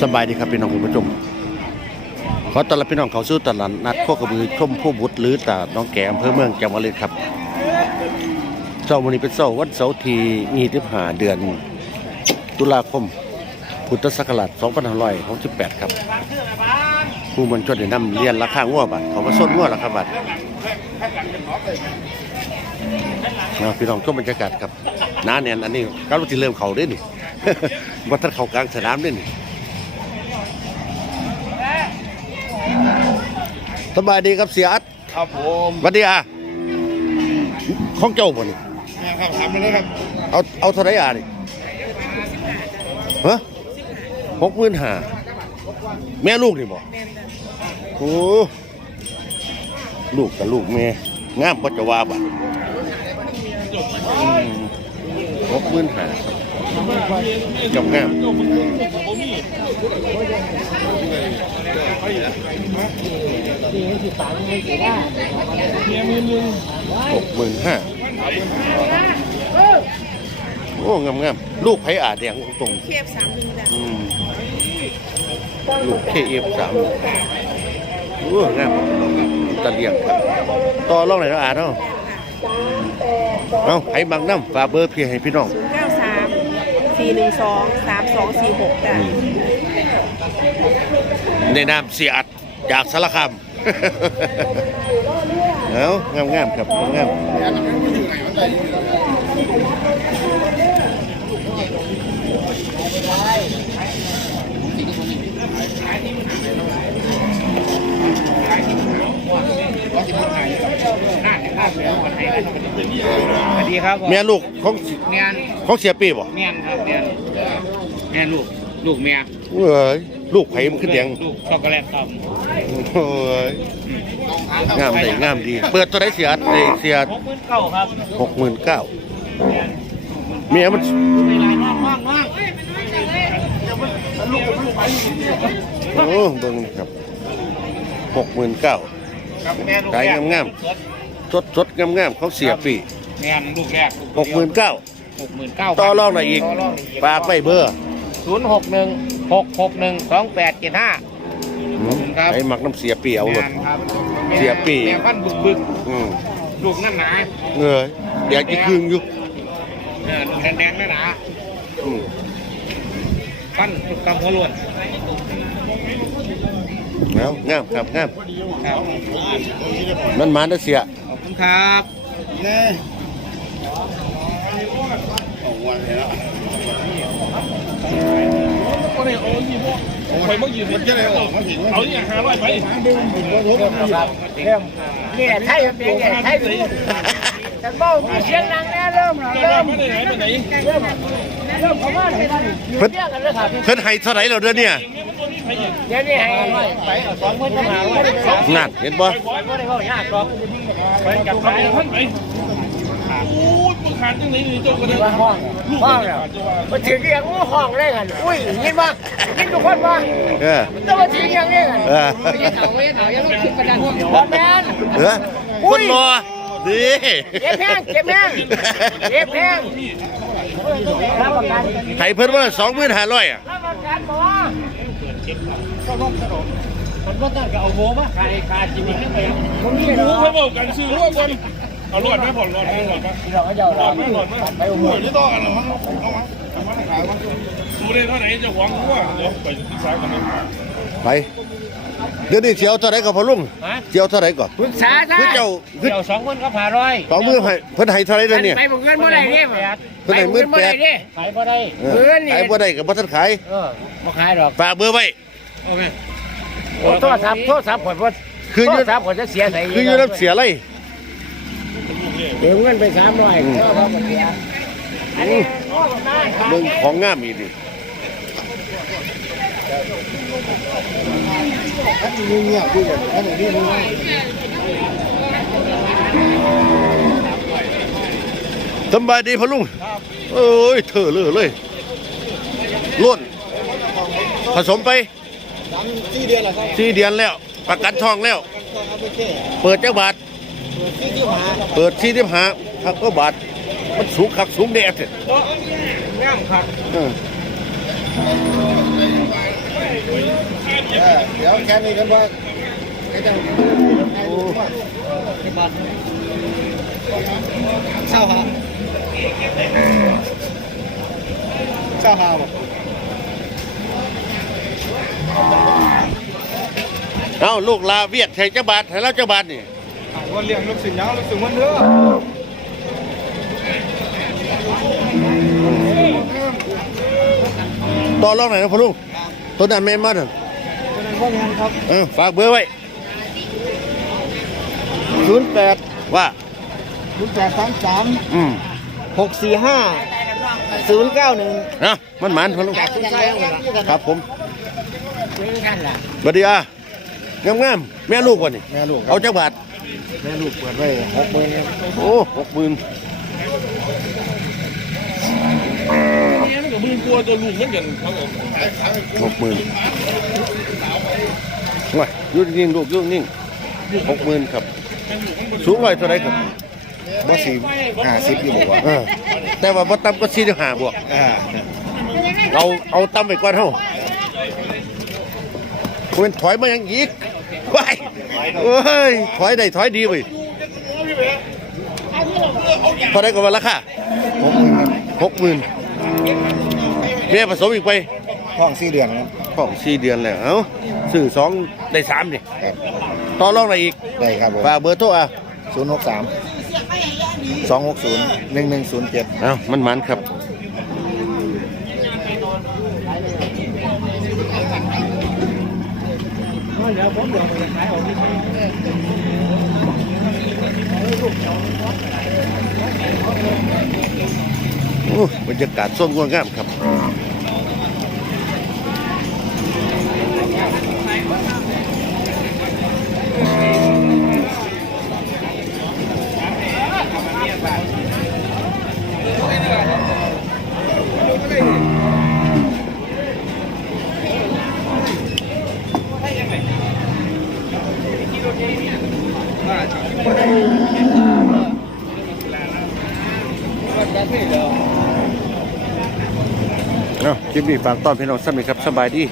สบายดีครับพี่น้องคุณผู้ชมขอต้อนรับพี่น้องเขาสู่ตลาดนัดโคกระบือชมผู้บุตรหรือตลาดน้องแก่อำเภอเมืองจังหวัดเลยครับเช้าวันนี้เป็นเช้าวันเสาร์ที่25เดือน ตุลาคม พุทธศักราช2568 ครับ ผู้มันชนได้นำเรียนราคางัวบัตรเขามาส้นงัวราคาบัตรพี่น้องชมบรรยากาศครับหน้าแน่นอันนี้ก็รู้ที่เริ่มเขาได้นี่ วัดท่านเขากลางสนามได้นี่สบายดีครับเสียอัดครับผมหวัดดีอะของเจ้าบ่นี่ครับทำไปเลยครับ เอาเอาเท่าไหรอะนี่ฮะหกหมื่นห้าแม่ลูกนี่บ่โอ้ลูกกับลูกแม่งามปัจจวาบ่ะหกหมื่นห้าครับ งามงามหกหมื่นห้าโอ้งามงามๆลูกไผ่อาแดงตรงเทียบสามหนึ่งจ้ะลูกเคเอฟสามโอ้งามตะเลียงครับต่อร่องไหนเนาะอาเนาะเอาไผ่บางน้ำฝาเบอร์เพียงให้พี่น้อง ศูนย์เก้าสาม สี่หนึ่งสองสามสองสี่หกจ้ะในนามเสียอัดจากสารคาม เอางามงามๆครับงาม ๆสวัสดีครับผมแม่ลูกของเมียนของเสียปีบ่เมียนครับเมียนเมียนลูกลูกเมียเอ้ยลูกไผ่มันขึ้นแดงลูกช็อกโกแลตครับโอ้ยงามดีงามดี เปิดตัวได้เสียได้เสียหกหมื่นเก้าครับหกหมื่นเก้าเมียมันเวลาน้องน้องน้องโอ้เบิ่งนี่ครับหกหมื่นเก้าครับแม่ลูกขายแรกงาม สดสดงามงามๆเขาเสียปีแม่นลูกแรกหกหมื่นเก้าหกหมื่นเก้าต่อรองหน่อยอีกฝากไว้เบอร์ศูนย์หกหนึ่งหกหกหนึ่งสองแปดเจ็ดห้าครับไอ้มักน้ำเสียปีเอาหมดครับเสียปีแม่ฟันบึกบึกอืมลูกนั่นหนาเงยเดี๋ยวจะคืงอยู่เออแดงแดงนั่นหนาอืมฟันกำหัวล้วนแล้วงามครับงามครับมันมาได้เสีย ขอบคุณครับเนี่ยไปเมื่อกี้มันจะได้ออกมาถึงเอาอย่างห้าร้อยไปเนี่ยไทยเป็นไงไทยเป็นแต่เบ้ามีเสียงดังแน่เริ่มแล้วจะเริ่มามไปไหนไปไหนเริ่มเริ่มเขามาไหนบ้างเรื่องกันเลยครับเพิ่นให้เท่าไหร่แล้วเด้อเนี่ย เดี๋ยวนี้ให้ไปเอาสองพันมาว่าได้สองนั่นเห็นบ่ไม่ได้ว่ายากหรอกไปกับไปใครไปโอ้ยมึงขาดยังไงนี่เจ้าก็ได้ว่าห้องห้องแล้วมาถึงอย่างว่าห้องเลยกันอุ้ยยินว่ายินทุกคนว่าเออต้องมาถึงย่างนี้กันเออไม่ยังเอาไม่ยังเอายังต้องคิดกันห้องบอลแมนเออคนรอดีเก็บแพงเก็บแพงเก็บแพงรับประกันให้เพิ่นว่าสองหมื่นห้าร้อยอะ รับประกันบอกว่าคนว่าตั้งกับเอาโมมาขายขาจีนนี่ไปผมนี่เหรรู้อเขาบอกกันซื้อร่วมกันเอาหลอดไหมผ่อนหลอดไหมหลอดไหมเราก็จะหลอดไหมหลอดไหมไปอุโมหลงอดค์ที่ต้องกันเอามาเอามาเอามาขายมาดูได้เท่าไหร่จะหวังว่าเดี๋ยวไปที่ซ้ายกันไป เดี๋ยวนี้เสียวเท่าไหร่ก็พอลุงเสียวเท่าไหร่ก่อนปรึกษาซะคือเจ้าคือเดี๋ยวสองคนก็ผ่าร้อยสองมือให้เพิ่นให้เท่าไหร่เด้อเนี่ย ไปบุกเงินเมื่อไรเนี่ยเพิ่นให้หมื่นแปดขายบ่ได้ เออขายบ่ได้ก็บ่ทันขายเออบ่ขายหรอกฝากเบอร์ไว้ โอเคโทรศัพท์โทรศัพท์ผลว่าคืออยู่โทรศัพท์ผลจะเสียใส่คืออยู่น้ำเสียไรเดี๋ยวเงินไปสามร้อยก็พอหมดเสียอันนี้เมืองของงามอีดิ สำบานนี้เงียดีพ่อลุงเอ้ยเธอเลยเลยล้นผสมไปสี่เดือนแล้วสี่เดือนแล้ว ประกันทองแล้ว เปิดเจ้าบาท เปิดที่ที่หาคักก็บาท มันสูงคักสูงแดดเถอะงามครับ เดี๋ยวแค่นี้กันว่าไอ้เจ้าเช่าหาเช่าหาบ่เอ้าลูกลาเวียดไทยเจ้าบาทไทยแล้วเจ้าบาทนี่วันเลี้ยงลูกสินยาวลูกสินวันเด้อต่อรองไหนนะพ่อลุง ตัวนั้นแม่นมานั่นว่างานครับเออฝากเบอร์ไว้ศูนย์แปดว่า ศูนย์แปดสามสามอืมหกสี่ห้าศูนย์เก้าหนึ่งนะมันหมันพ่อลุงจากคุณชายเอาละครับผมเป็นกันล่ะสวัสดีอะงามงามๆแม่ลูกวะนี่แม่ลูกเอาเจ้าบาท แม่ลูกเปิดไว้หกหมื่นโอ้หกหมื่น เนี่ยมันกับมือกลัวตัวลูกเหมือนกันครับผมหกหมื่นว้ายอยุ่นิ่งๆลูกอยุ่นิ่งหกหมื่นครับ สูงร้อยเท่าไรครับว่าสี่ห้าสิบอยู่บอกว่าเออแต่ว่าบ่ต่ำก็สี่สิบห้าบวกอ่าเอาเอาต่ำไปก่อนเฮาคุณถอยมาอย่างอีกว้ายโอ้ยถอยได้ถอยดีเว้ยพอได้ก็ว่าราคาหกหมื่น ครับหกหมื่นเมียผสมอีกไปห้องสี่เดือนครับของสี่เดือนแล้วเอ้าซื้อสองได้สามดิครับต่อรองอะไรอีกได้ครับผมฝากเบอร์โทรอะศูนย์หกสามสองหกศูนย์หนึ่งหนึ่งศูนย์เจ็ดเอ้ามันมันครับโอ้ บรรยากาศส้มงวงงามครับ เอ้าคลิปนี้ฝากต้อนพี่น้องสักหน่อครับสบายดี